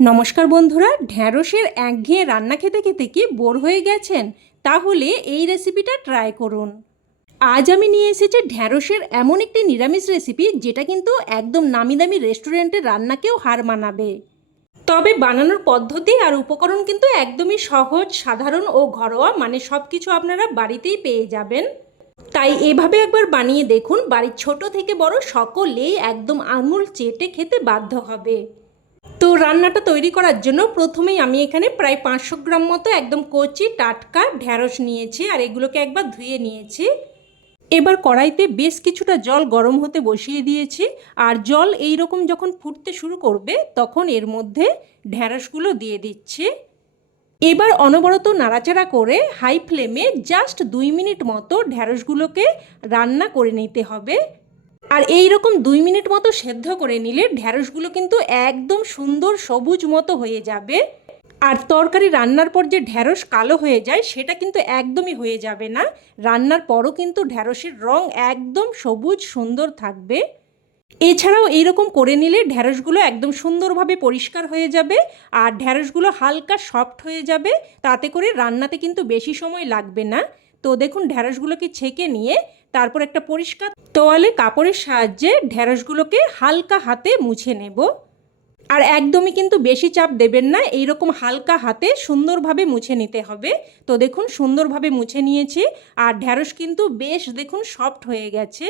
নমস্কার বন্ধুরা, ঢ্যাঁড়সের একঘেয়ে রান্না খেতে খেতে কি বোর হয়ে গেছেন? তাহলে এই রেসিপিটা ট্রাই করুন। আজ আমি নিয়ে এসেছি ঢ্যাঁড়সের এমন একটি নিরামিষ রেসিপি, যেটা কিন্তু একদম নামি দামি রেস্টুরেন্টের রান্নাকেও হার মানাবে। তবে বানানোর পদ্ধতি আর উপকরণ কিন্তু একদমই সহজ, সাধারণ ও ঘরোয়া মানে সব কিছু আপনারা বাড়িতেই পেয়ে যাবেন। তাই এভাবে একবার বানিয়ে দেখুন, বাড়ির ছোট থেকে বড় সকলেই একদম আঙুল চেটে খেতে বাধ্য হবে। তো রান্নাটা তৈরি করার জন্য প্রথমেই আমি এখানে প্রায় পাঁচশো গ্রাম মতো একদম কচি টাটকা ঢ্যাঁড়স নিয়েছি আর এগুলোকে একবার ধুয়ে নিয়েছি। এবার কড়াইতে বেশ কিছুটা জল গরম হতে বসিয়ে দিয়েছি আর জল এই রকম যখন ফুটতে শুরু করবে তখন এর মধ্যে ঢ্যাঁড়সগুলো দিয়ে দিচ্ছি। এবার অনবরত নাড়াচাড়া করে হাই ফ্লেমে জাস্ট দুই মিনিট মতো ঢ্যাঁড়সগুলোকে রান্না করে নিতে হবে। আর এই রকম দুই মিনিট মতো সেদ্ধ করে নিলে ঢ্যাঁড়সগুলো কিন্তু একদম সুন্দর সবুজ মতো হয়ে যাবে। আর তরকারি রান্নার পর যে ঢ্যাঁড়স কালো হয়ে যায়, সেটা কিন্তু একদমই হয়ে যাবে না। রান্নার পরও কিন্তু ঢ্যাঁড়সের রং একদম সবুজ সুন্দর থাকবে। এছাড়াও এইরকম করে নিলে ঢ্যাঁড়সগুলো একদম সুন্দরভাবে পরিষ্কার হয়ে যাবে আর ঢ্যাঁড়সগুলো হালকা সফট হয়ে যাবে। তাতে করে রান্নাতে কিন্তু বেশি সময় লাগবে না। তো দেখুন ঢ্যাঁড়সগুলোকে ছেঁকে নিয়ে তারপর একটা পরিষ্কার তোয়ালে কাপড়ের সাহায্যে ঢেঁড়সগুলোকে হালকা হাতে মুছে নেব। আর একদমই কিন্তু বেশি চাপ দেবেন না এই রকম হালকা হাতে সুন্দরভাবে মুছে নিতে হবে। তো দেখুন, সুন্দরভাবে মুছে নিয়েছি, আর ঢ্যাঁড়স কিন্তু বেশ দেখুন, সফট হয়ে গেছে।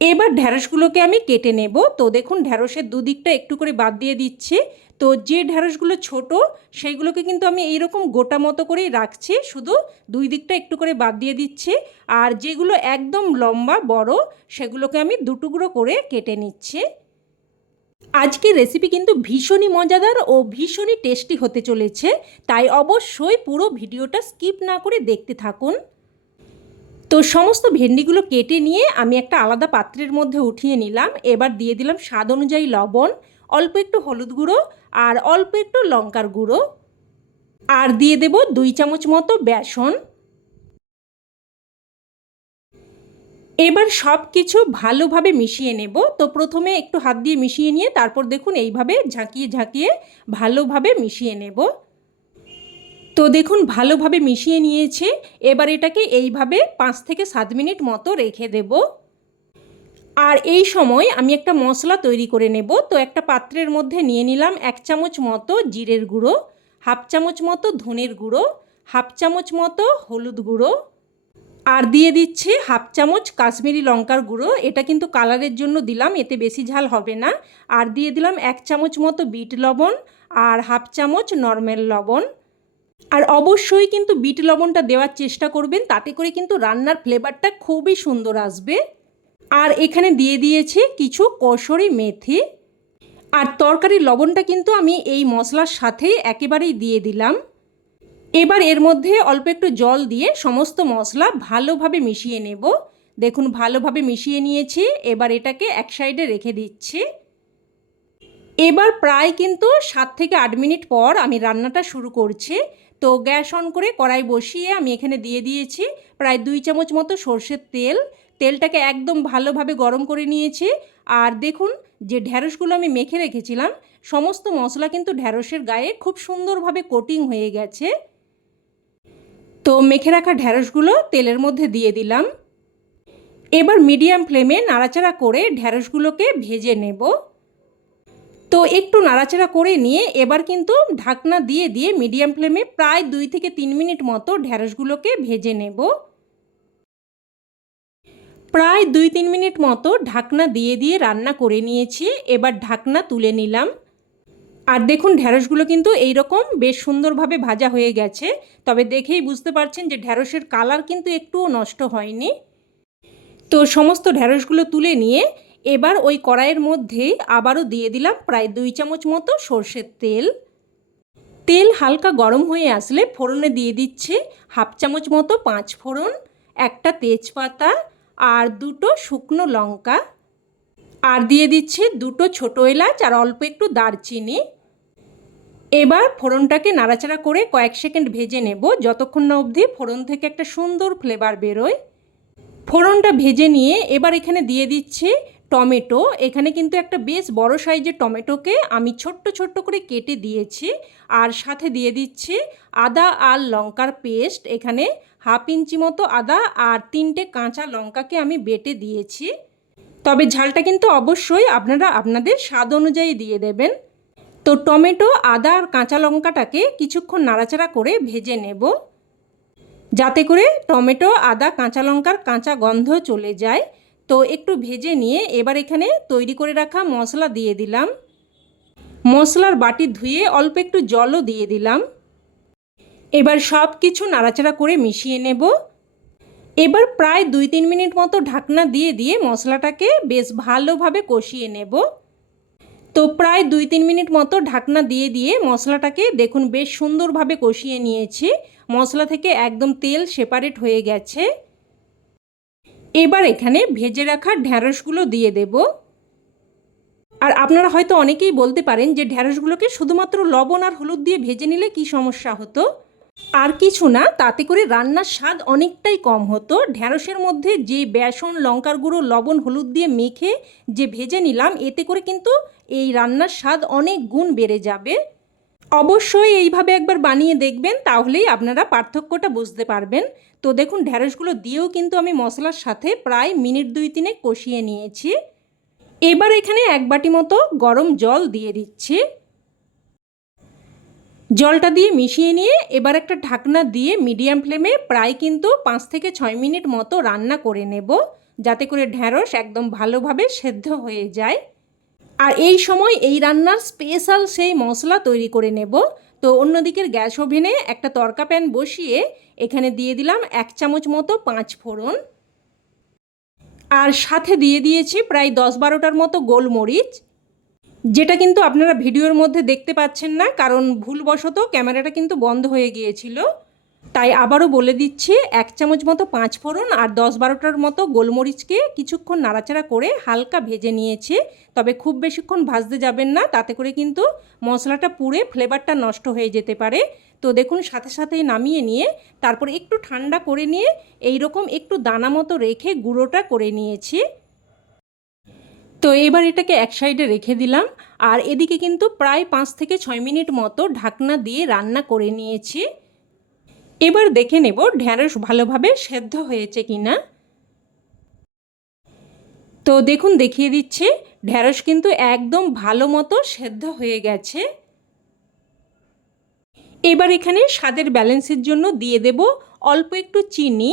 এবার ঢ্যাঁড়সগুলোকে আমি কেটে নেব। তো দেখুন ঢ্যাঁড়সের দুদিকটা একটু করে বাদ দিয়ে দিচ্ছে। তো যে ঢ্যাঁড়সগুলো ছোট, সেইগুলোকে কিন্তু আমি এইরকম গোটা মতো করেই রাখছি। শুধু দুই দিকটা একটু করে বাদ দিয়ে দিচ্ছে। আর যেগুলো একদম লম্বা, বড়, সেগুলোকে আমি দুটুকরো করে কেটে নিচ্ছি। আজকের রেসিপি কিন্তু ভীষণই মজাদার ও ভীষণই টেস্টি হতে চলেছে। তাই অবশ্যই পুরো ভিডিওটা স্কিপ না করে দেখতে থাকুন। তো সমস্ত ভেন্ডিগুলো কেটে নিয়ে আমি একটা আলাদা পাত্রের মধ্যে উঠিয়ে নিলাম। এবার দিয়ে দিলাম স্বাদ অনুযায়ী লবণ, অল্প একটু হলুদ গুঁড়ো আর অল্প একটু লঙ্কার গুঁড়ো। আর দিয়ে দেব দুই চামচ মতো বেসন। এবার সব কিছু ভালোভাবে মিশিয়ে নেব। তো প্রথমে একটু হাত দিয়ে মিশিয়ে নিয়ে তারপর দেখুন এইভাবে ঝাঁকিয়ে ঝাঁকিয়ে ভালোভাবে মিশিয়ে নেব। তো দেখুন, ভালোভাবে মিশিয়ে নিয়েছে। এবার এটাকে এইভাবে পাঁচ থেকে সাত মিনিট মতো রেখে দেব। আর এই সময় আমি একটা মশলা তৈরি করে নেব। তো একটা পাত্রের মধ্যে নিয়ে নিলাম এক চামচ মতো জিরের গুঁড়ো, হাফ চামচ মতো ধনের গুঁড়ো, হাফ চামচ মতো হলুদ গুঁড়ো, আর দিয়ে দিচ্ছে হাফ চামচ কাশ্মীরি লঙ্কার গুঁড়ো। এটা কিন্তু কালারের জন্য দিলাম, এতে বেশি ঝাল হবে না। আর দিয়ে দিলাম এক চামচ মতো বিট লবণ আর হাফ চামচ নর্মাল লবণ। আর অবশ্যই কিন্তু বিট লবণটা দেওয়ার চেষ্টা করবেন, তাতে করে কিন্তু রান্নার ফ্লেভারটা খুবই সুন্দর আসবে। আর এখানে দিয়ে দিয়েছে কিছু কসরি মেথি। আর তরকারির লবণটা কিন্তু আমি এই মশলার সাথে একেবারেই দিয়ে দিলাম। এবার এর মধ্যে অল্প একটু জল দিয়ে সমস্ত মশলা ভালোভাবে মিশিয়ে নেব। দেখুন, ভালোভাবে মিশিয়ে নিয়েছি, এবার এটাকে এক সাইডে রেখে দিচ্ছি। এবার প্রায় কিন্তু সাত থেকে আট মিনিট পর আমি রান্নাটা শুরু করছি। তো গ্যাস অন করে কড়াই বসিয়ে আমি এখানে দিয়ে দিয়েছি প্রায় দুই চামচ মতো সর্ষের তেল। তেলটাকে একদম ভালোভাবে গরম করে নিয়েছি। আর দেখুন যে ঢ্যাঁড়সগুলো আমি মেখে রেখেছিলাম, সমস্ত মশলা কিন্তু ঢ্যাঁড়সের গায়ে খুব সুন্দরভাবে কোটিং হয়ে গেছে। তো মেখে রাখা ঢ্যাঁড়সগুলো তেলের মধ্যে দিয়ে দিলাম। এবার মিডিয়াম ফ্লেমে নাড়াচাড়া করে ঢ্যাঁড়সগুলোকে ভেজে নেব। তো একটু নাড়াচাড়া করে নিয়ে এবার কিন্তু ঢাকনা দিয়ে দিয়ে মিডিয়াম ফ্লেমে প্রায় দুই থেকে তিন মিনিট মতো ঢ্যাঁড়সগুলোকে ভেজে নেব। প্রায় দুই তিন মিনিট মতো ঢাকনা দিয়ে দিয়ে রান্না করে নিয়েছি। এবার ঢাকনা তুলে নিলাম। আর দেখুন ঢ্যাঁড়সগুলো কিন্তু এই রকম বেশ সুন্দরভাবে ভাজা হয়ে গেছে। তবে দেখেই বুঝতে পারছেন যে ঢ্যাঁড়সের কালার কিন্তু একটুও নষ্ট হয়নি। তো সমস্ত ঢ্যাঁড়সগুলো তুলে নিয়ে এবার ওই কড়াইয়ের মধ্যেই আবারও দিয়ে দিলাম প্রায় দুই চামচ মতো সর্ষের তেল। তেল হালকা গরম হয়ে আসলে ফোড়নে দিয়ে দিচ্ছে হাফ চামচ মতো পাঁচ ফোড়ন, একটা তেজপাতা আর দুটো শুকনো লঙ্কা। আর দিয়ে দিচ্ছে দুটো ছোটো এলাচ আর অল্প একটু দারচিনি। এবার ফোড়নটাকে নাড়াচাড়া করে কয়েক সেকেন্ড ভেজে নেব যতক্ষণ না অবধি ফোড়ন থেকে একটা সুন্দর ফ্লেভার বেরোয়। ফোড়নটা ভেজে নিয়ে এবার এখানে দিয়ে দিচ্ছে টমেটো, এখানে কিন্তু একটা বেশ বড় সাইজের টমেটোকে আমি ছোট্ট ছোট্ট করে কেটে দিয়েছি। আর সাথে দিয়ে দিচ্ছি আদা আর লঙ্কার পেস্ট। এখানে হাফ ইঞ্চি মতো আদা আর তিনটে কাঁচা লঙ্কাকে আমি বেটে দিয়েছি। তবে ঝালটা কিন্তু অবশ্যই আপনারা আপনাদের স্বাদ অনুযায়ী দিয়ে দেবেন। তো টমেটো, আদা আর কাঁচা লঙ্কাটাকে কিছুক্ষণ নাড়াচাড়া করে ভেজে নেব। যাতে করে টমেটো, আদা, কাঁচা লঙ্কার কাঁচা গন্ধ চলে যায়। তো একটু ভেজে নিয়ে এবার এখানে তৈরি করে রাখা মশলা দিয়ে দিলাম। মশলার বাটি ধুয়ে অল্প একটু জলও দিয়ে দিলাম। এবার সব কিছু নাড়াচাড়া করে মিশিয়ে নেব। এবার প্রায় দুই তিন মিনিট মতো ঢাকনা দিয়ে দিয়ে মশলাটাকে বেশ ভালোভাবে কষিয়ে নেব। তো প্রায় দুই তিন মিনিট মতো ঢাকনা দিয়ে দিয়ে মশলাটাকে দেখুন বেশ সুন্দরভাবে কষিয়ে নিয়েছি। মশলা থেকে একদম তেল সেপারেট হয়ে গেছে। এবার এখানে ভেজে রাখা ঢ্যাঁড়সগুলো দিয়ে দেব। আর আপনারা হয়তো অনেকেই বলতে পারেন যে ঢ্যাঁড়সগুলোকে শুধুমাত্র লবণ আর হলুদ দিয়ে ভেজে নিলে কি সমস্যা হতো? আর কিছু না, তাতে করে রান্নার স্বাদ অনেকটাই কম হতো। ঢ্যাঁড়সের মধ্যে যে বেসন, লঙ্কার গুঁড়ো, লবণ, হলুদ দিয়ে মেখে যে ভেজে নিলাম, এতে করে কিন্তু এই রান্নার স্বাদ অনেক গুণ বেড়ে যাবে। অবশ্যই এইভাবে একবার বানিয়ে দেখবেন, তাহলেই আপনারা পার্থক্যটা বুঝতে পারবেন। তো দেখুন ঢ্যাঁড়সগুলো দিয়েও কিন্তু আমি মশলার সাথে প্রায় মিনিট দুই তিনে কষিয়ে নিয়েছি। এবার এখানে এক বাটি মতো গরম জল দিয়ে দিচ্ছি। জলটা দিয়ে মিশিয়ে নিয়ে এবার একটা ঢাকনা দিয়ে মিডিয়াম ফ্লেমে প্রায় কিন্তু পাঁচ থেকে ছয় মিনিট মতো রান্না করে নেব, যাতে করে ঢ্যাঁড়স একদম ভালোভাবে সেদ্ধ হয়ে যায়। আর এই সময় এই রান্নার স্পেশাল সেই মশলা তৈরি করে নেব। তো অন্যদিকের গ্যাস ওভেনে একটা তরকা প্যান বসিয়ে এখানে দিয়ে দিলাম এক চামচ মতো পাঁচ ফোড়ন। আর সাথে দিয়ে দিয়েছি প্রায় দশ বারোটার মতো গোলমরিচ। যেটা কিন্তু আপনারা ভিডিওর মধ্যে দেখতে পাচ্ছেন না, কারণ ভুলবশত ক্যামেরাটা কিন্তু বন্ধ হয়ে গিয়েছিল। তাই আবারও বলে দিচ্ছি, এক চামচ মতো পাঁচ ফোড়ন আর দশ বারোটার মতো গোলমরিচকে কিছুক্ষণ নাড়াচাড়া করে হালকা ভেজে নিয়েছে। তবে খুব বেশিক্ষণ ভাজতে যাবেন না, তাতে করে কিন্তু মশলাটা পুড়ে ফ্লেভারটা নষ্ট হয়ে যেতে পারে। তো দেখুন, সাথে সাথে নামিয়ে নিয়ে তারপর একটু ঠান্ডা করে নিয়ে এই রকম একটু দানা মতো রেখে গুঁড়োটা করে নিয়েছি। তো এবার এটাকে এক সাইডে রেখে দিলাম আর এদিকে কিন্তু প্রায় পাঁচ থেকে ছয় মিনিট মতো ঢাকনা দিয়ে রান্না করে নিয়েছি। এবার দেখে নেব ঢ্যাঁড়স ভালোভাবে সেদ্ধ হয়েছে কি না তো দেখুন, দেখিয়ে দিচ্ছে, ঢ্যাঁড়স কিন্তু একদম ভালো মতো সেদ্ধ হয়ে গেছে। এবার এখানে স্বাদের ব্যালেন্সের জন্য দিয়ে দেব অল্প একটু চিনি।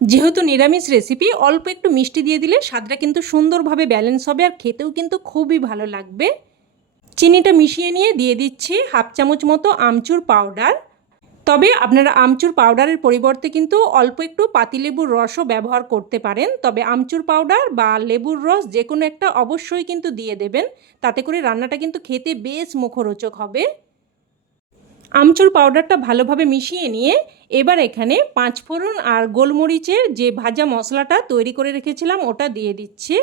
যেহেতু নিরামিষ রেসিপি অল্প একটু মিষ্টি দিয়ে দিলে স্বাদটা কিন্তু সুন্দরভাবে ব্যালেন্স হবে আর খেতেও কিন্তু খুবই ভালো লাগবে। চিনিটা মিশিয়ে নিয়ে দিয়ে দিচ্ছি হাফ চামচ মতো আমচুর পাউডার তবে আপনারা আমচুর পাউডারের পরিবর্তে কিন্তু অল্প একটু পাতিলেবুর রসও ব্যবহার করতে পারেন। তবে আমচুর পাউডার বা লেবুর রস যে কোনো একটা অবশ্যই কিন্তু দিয়ে দেবেন। তাতে করে রান্নাটা কিন্তু খেতে বেশ মুখরোচক হবে। আমচুর পাউডারটা ভালোভাবে মিশিয়ে নিয়ে এবার এখানে পাঁচ ফোড়ন আর গোলমরিচের যে ভাজা মশলাটা তৈরি করে রেখেছিলাম ওটা দিয়ে দিচ্ছি।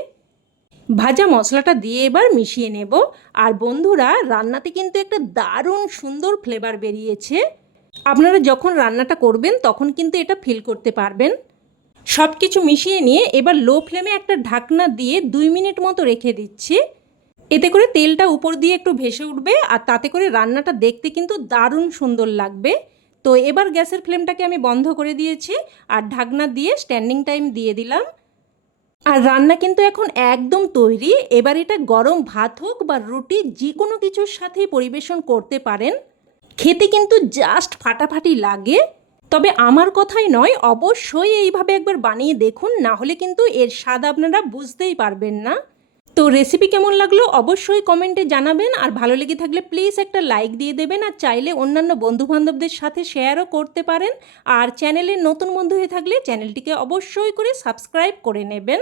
ভাজা মশলাটা দিয়ে এবার মিশিয়ে নেব। আর বন্ধুরা, রান্নাতে কিন্তু একটা দারুণ সুন্দর ফ্লেভার বেরিয়েছে। আপনারা যখন রান্নাটা করবেন, তখন কিন্তু এটা ফিল করতে পারবেন। সব কিছু মিশিয়ে নিয়ে এবার লো ফ্লেমে একটা ঢাকনা দিয়ে দুই মিনিট মতো রেখে দিচ্ছি। এতে করে তেলটা উপর দিয়ে একটু ভেসে উঠবে আর তাতে করে রান্নাটা দেখতে কিন্তু দারুণ সুন্দর লাগবে। তো এবার গ্যাসের ফ্লেমটাকে আমি বন্ধ করে দিয়েছি আর ঢাকনা দিয়ে স্ট্যান্ডিং টাইম দিয়ে দিলাম। আর রান্না কিন্তু এখন একদম তৈরি। এবার এটা গরম ভাত হোক বা রুটি যে কোনো কিছুর সাথেই পরিবেশন করতে পারেন। খেতে কিন্তু জাস্ট ফাটাফাটি লাগে। তবে আমার কথাই নয়, অবশ্যই এইভাবে একবার বানিয়ে দেখুন, না হলে কিন্তু এর স্বাদ আপনারা বুঝতেই পারবেন না। তো রেসিপি কেমন লাগল অবশ্যই কমেন্টে জানাবেন, আর ভালো লেগে থাকলে প্লিজ একটা লাইক দিয়ে দেবেন, আর চাইলে অন্যান্য বন্ধুবান্ধবদের সাথে শেয়ারও করতে পারেন। আর চ্যানেলের নতুন বন্ধু হয়ে থাকলে চ্যানেলটিকে অবশ্যই করে সাবস্ক্রাইব করে নেবেন।